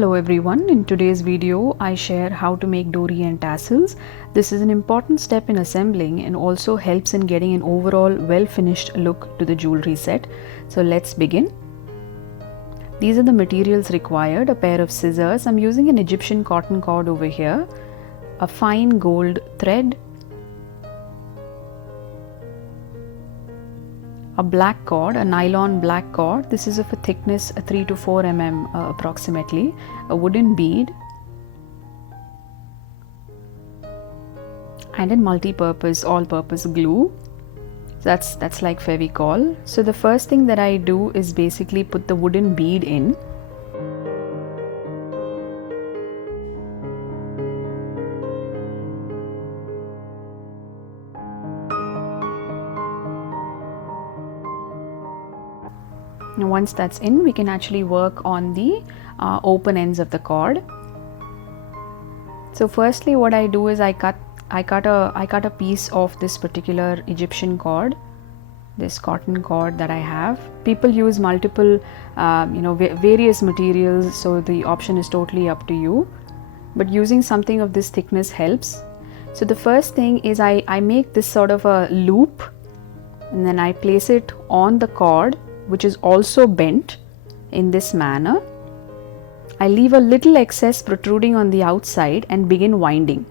Hello everyone, in today's video I share how to make Dori and tassels. This is an important step in assembling and also helps in getting an overall well finished look to the jewelry set. So let's begin. These are the materials required: a pair of scissors, I'm using an Egyptian cotton cord over here, a fine gold thread, a black cord, a nylon black cord. This is of a thickness 3 to 4 mm approximately, a wooden bead, and a multi-purpose all-purpose glue. That's like Fevicol. So the first thing that I do is basically put the wooden bead in. Once that's in, we can actually work on the open ends of the cord. So firstly what I do is I cut a piece of this particular Egyptian cord, this cotton cord that I have. People use multiple various materials, so the option is totally up to you, but using something of this thickness helps. So the first thing is I make this sort of a loop, and then I place it on the cord, which is also bent in this manner. I leave a little excess protruding on the outside and begin winding.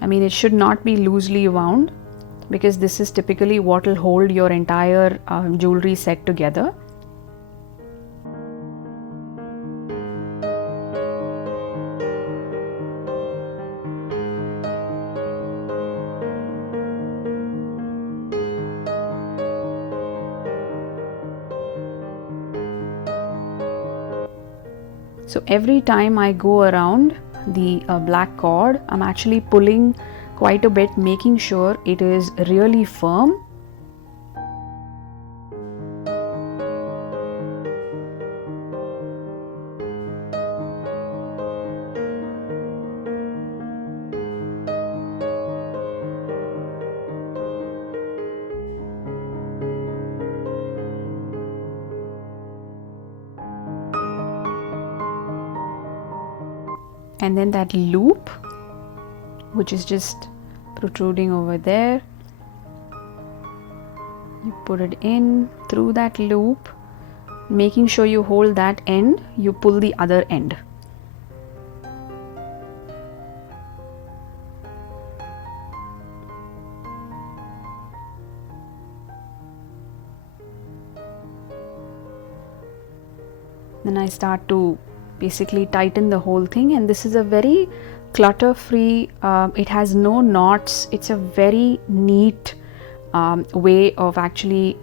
I mean, it should not be loosely wound, because this is typically what will hold your entire jewelry set together. So every time I go around the black cord, I'm actually pulling quite a bit, making sure it is really firm. And then that loop, which is just protruding over there, you put it in through that loop, making sure you hold that end, you pull the other end. Then I start to basically tighten the whole thing, and this is a very clutter free, it has no knots, it's a very neat way of actually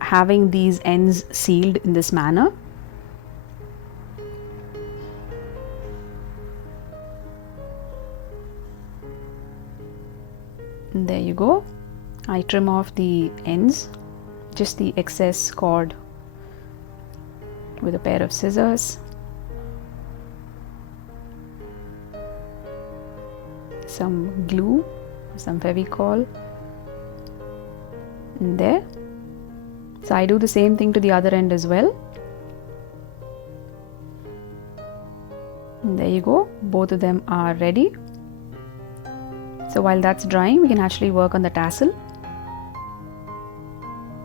having these ends sealed in this manner. And there you go. I trim off the ends, just the excess cord, with a pair of scissors. Some glue, some Fevicol, and there. So I do the same thing to the other end as well. And there you go, both of them are ready. So while that's drying, we can actually work on the tassel.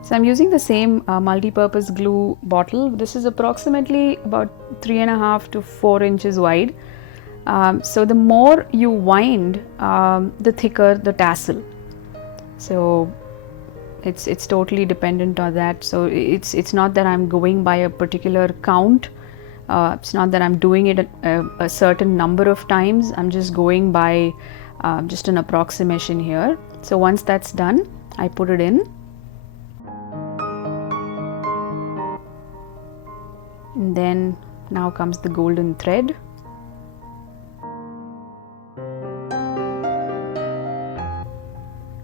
So I'm using the same multi-purpose glue bottle. This is approximately about 3.5 to 4 inches wide. So the more you wind, the thicker the tassel. So it's totally dependent on that. So it's not that I'm going by a particular count. It's not that I'm doing it a certain number of times. I'm just going by just an approximation here. So once that's done, I put it in. And then now comes the golden thread.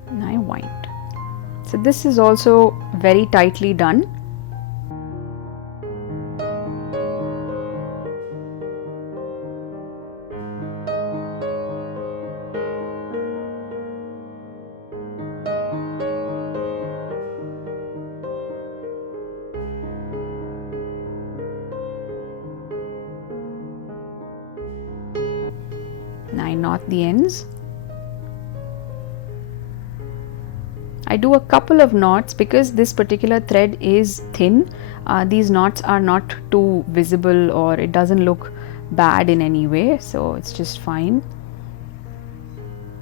And I wind. So this is also very tightly done. knot the ends. I do a couple of knots because this particular thread is thin. These knots are not too visible, or it doesn't look bad in any way, so it's just fine.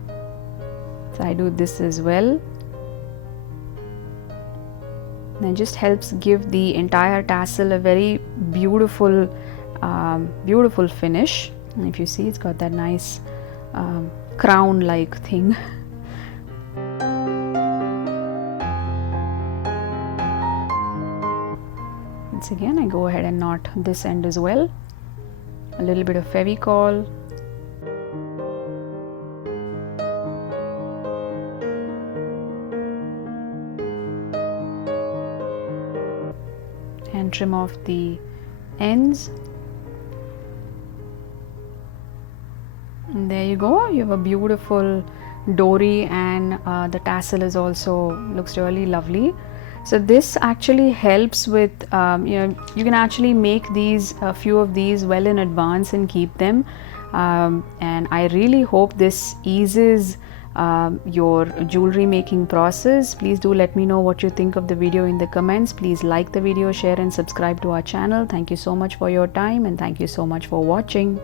So I do this as well. And it just helps give the entire tassel a very beautiful beautiful finish. And if you see, it's got that nice crown like thing. Once again, I go ahead and knot this end as well. A little bit of Fevicol. And trim off the ends. And there you go, you have a beautiful Dori, and the tassel is also looks really lovely. So this actually helps with you can actually make these a few of these well in advance and keep them, and I really hope this eases your jewelry making process. Please do let me know what you think of the video in the comments. Please like the video, share and subscribe to our channel. Thank you so much for your time, and thank you so much for watching.